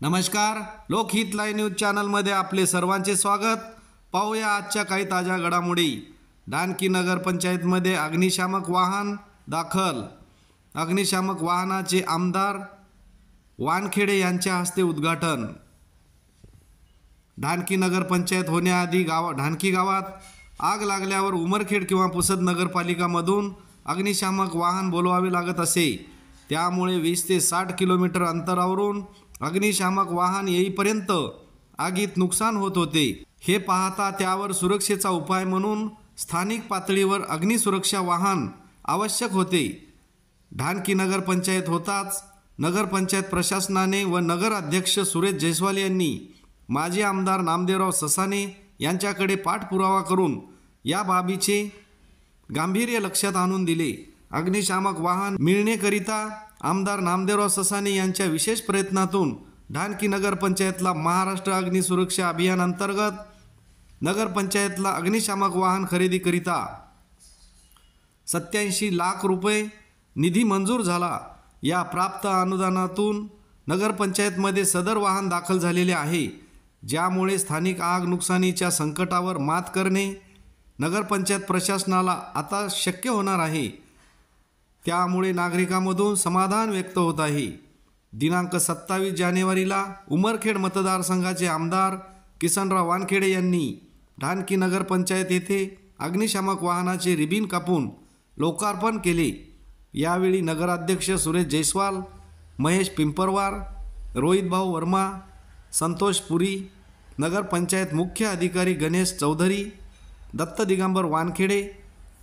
नमस्कार, लोकहित live news चॅनलमध्ये आपले सर्वांचे स्वागत। पाहूया आजच्या काही ताज्या घडामोडी। डानकी नगर पंचायतमध्ये अग्निशामक वाहन दाखल। अग्निशामक वाहनाचे आमदार वानखेडे यांच्या हस्ते उद्घाटन। डानकी नगर पंचायत होण्याआधी ढानकी गावात आग लागल्यावर उमरखेड किंवा पुसद नगरपालिकामधून अग्निशामक वाहन बोलवावे लागत असे। त्यामुळे 20 ते 60 किलोमीटर अंतरावरून अग्निशामक वाहन येईपर्यंत आगीत नुकसान होत होते। हे पाहता त्यावर सुरक्षेचा उपाय म्हणून स्थानिक पातळीवर अग्निसुरक्षा वाहन आवश्यक होते। ढानकी नगर पंचायत होताच नगरपंचायत प्रशासनाने व नगर अध्यक्ष सुरेश जयस्वाल यांनी माजी आमदार नामदेवराव ससाने यांच्याकडे पाठपुरावा करून या बाबीचे गांभीर्य लक्षात आणून दिले। अग्निशामक वाहन मिळण्याकरिता आमदार नामदेवराव ससाने यांच्या विशेष प्रयत्नातून ढानकी नगर पंचायतला महाराष्ट्र अग्निसुरक्षा अभियान अंतर्गत नगर पंचायतला अग्निशामक वाहन खरेदीकरिता 87 लाख रुपये निधी मंजूर झाला। या प्राप्त अनुदानातून नगर पंचायतमध्ये सदर वाहन दाखल झालेले आहे, ज्यामुळे स्थानिक आग नुकसानीच्या संकटावर मात करणे नगरपंचायत प्रशासनाला आता शक्य होणार आहे। त्यामुळे नागरिकांमधून समाधान व्यक्त होत आहे। दिनांक 27 जानेवारीला उमरखेड मतदारसंघाचे आमदार किसनराव वानखेडे यांनी ढानकी नगर पंचायत येथे अग्निशामक वाहनाचे रिबीन कापून लोकार्पण केले। यावेळी नगराध्यक्ष सुरेश जयस्वाल, महेश पिंपरवार, रोहित भाऊ वर्मा, संतोष पुरी, नगर पंचायत मुख्य अधिकारी गणेश चौधरी, दत्त दिगंबर वानखेडे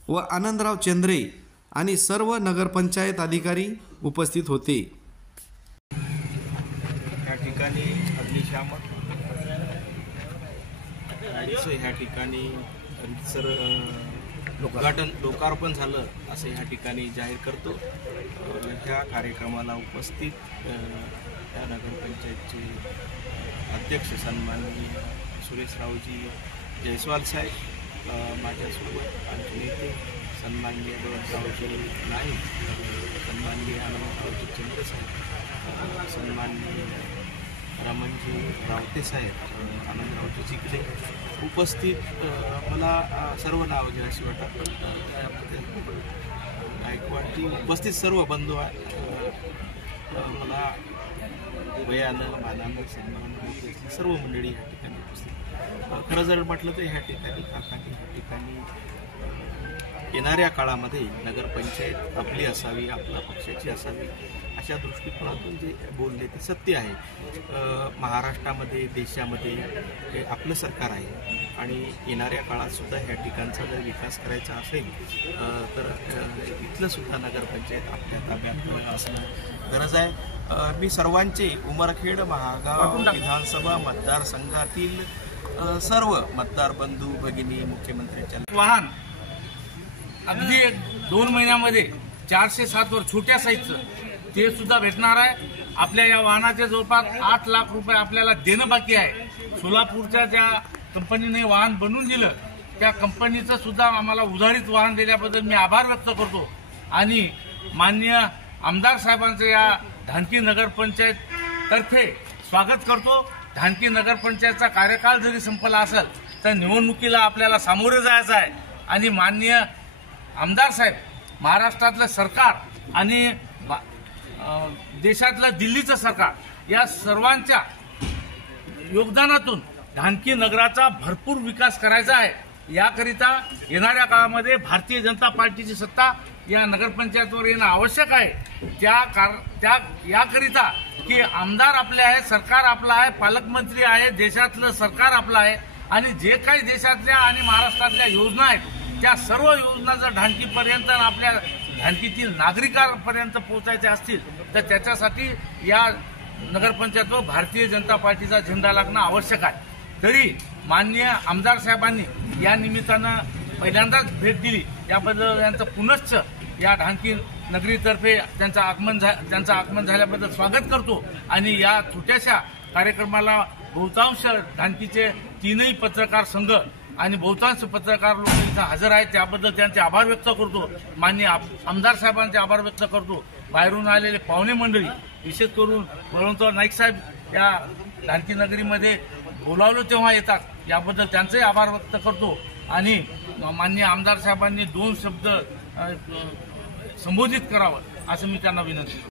व आनंदराव चंद्रे आणि सर्व नगरपंचायत अधिकारी उपस्थित होते। या ठिकाणी अग्निशामक गाडीचं ह्या ठिकाणी सर लोकार्पण झालं असं ह्या ठिकाणी जाहीर करतो। ह्या कार्यक्रमाला उपस्थित त्या नगरपंचायतचे अध्यक्ष सन्माननीय सुरेशरावजी जयस्वाल साहेब, माझ्यासोबत आणखी नेते सन्माननीय रावजी नाईक, सन्माननीय आनंदरावजी चंद्र साहेब, सन्माननीय रमणजी रावते साहेब, आनंदरावजी चिखले उपस्थित। मला सर्व नाव घ्यायची वाटत पण त्यामध्ये गायकवाडजी उपस्थित सर्व बंधू मला वयानं मानानं सन्मान सर्व मंडळी ह्या ठिकाणी उपस्थित। खरं जर म्हटलं तर ह्या ठिकाणी येणाऱ्या काळामध्ये नगरपंचायत आपली असावी, आपल्या पक्षाची असावी अशा दृष्टिकोनातून जे बोलले ते सत्य आहे। महाराष्ट्रामध्ये देशामध्ये हे आपलं सरकार आहे आणि येणाऱ्या काळात सुद्धा ह्या ठिकाणचा जर विकास करायचा असेल तर इथलं सुद्धा नगरपंचायत आपल्या ताब्यात असणं गरज आहे। मी सर्वांचे उमरखेड महागाव विधानसभा मतदारसंघातील सर्व मतदार बंधू भगिनी मुख्यमंत्र्यांच्या वाहन अगदी 2 महिन्यामध्ये 407 वर छोट्या साईजचं ते सुद्धा भेटणार आहे। आपल्या या वाहनाचे जवळपास 8 लाख रुपये आपल्याला देणं बाकी आहे। सोलापूरच्या ज्या कंपनीने वाहन बनवून दिलं त्या कंपनीचं सुद्धा आम्हाला उधारीत वाहन दिल्याबद्दल मी आभार व्यक्त करतो आणि माननीय आमदार साहेबांचं या ढानकी नगरपंचायत तर्फे स्वागत करतो। ढानकी नगरपंचायतचा कार्यकाळ जरी संपला असेल तर निवडणुकीला आपल्याला सामोरे जायचं आहे आणि माननीय आमदार साहेब, महाराष्ट्रातलं सरकार आणि देशातलं दिल्लीचं सरकार या सर्वांच्या योगदानातून ढानकी नगराचा भरपूर विकास करायचा आहे। याकरिता येणाऱ्या काळामध्ये भारतीय जनता पार्टीची सत्ता या नगरपंचायतवर येणं आवश्यक आहे। याकरिता की आमदार आपले आहे, सरकार आपलं आहे, पालकमंत्री आहे, देशातलं सरकार आपलं आहे आणि जे काही देशातल्या आणि महाराष्ट्रातल्या योजना आहेत त्या सर्व योजना जर ढानकीपर्यंत आपल्या ढानकीतील नागरिकांपर्यंत पोहोचायच्या असतील तर त्याच्यासाठी या नगरपंचायतवर भारतीय जनता पार्टीचा झेंडा लागणं आवश्यक आहे। तरी माननीय आमदार साहेबांनी या निमित्तानं पहिल्यांदाच भेट दिली, याबद्दल त्यांचं पुनश्च या ढानकी नगरीतर्फे त्यांचं आगमन झाल्याबद्दल स्वागत करतो आणि या छोट्याशा कार्यक्रमाला बहुतांश ढानकीचे 3ही पत्रकार संघ आणि बहुतांश पत्रकार लोक इथं हजर आहेत त्याबद्दल त्यांचे आभार व्यक्त करतो. माननीय आमदार साहेबांचे आभार व्यक्त करतो. बाहेरून आलेले पाहुणे मंडळी विशेष करून बळवंतराव नाईक साहेब या ढानकी नगरीमध्ये बोलावलं तेव्हा येतात, याबद्दल त्यांचेही आभार व्यक्त करतो. आणि माननीय आमदार साहेबांनी 2 शब्द संबोधित करावं असं मी त्यांना विनंती करतो.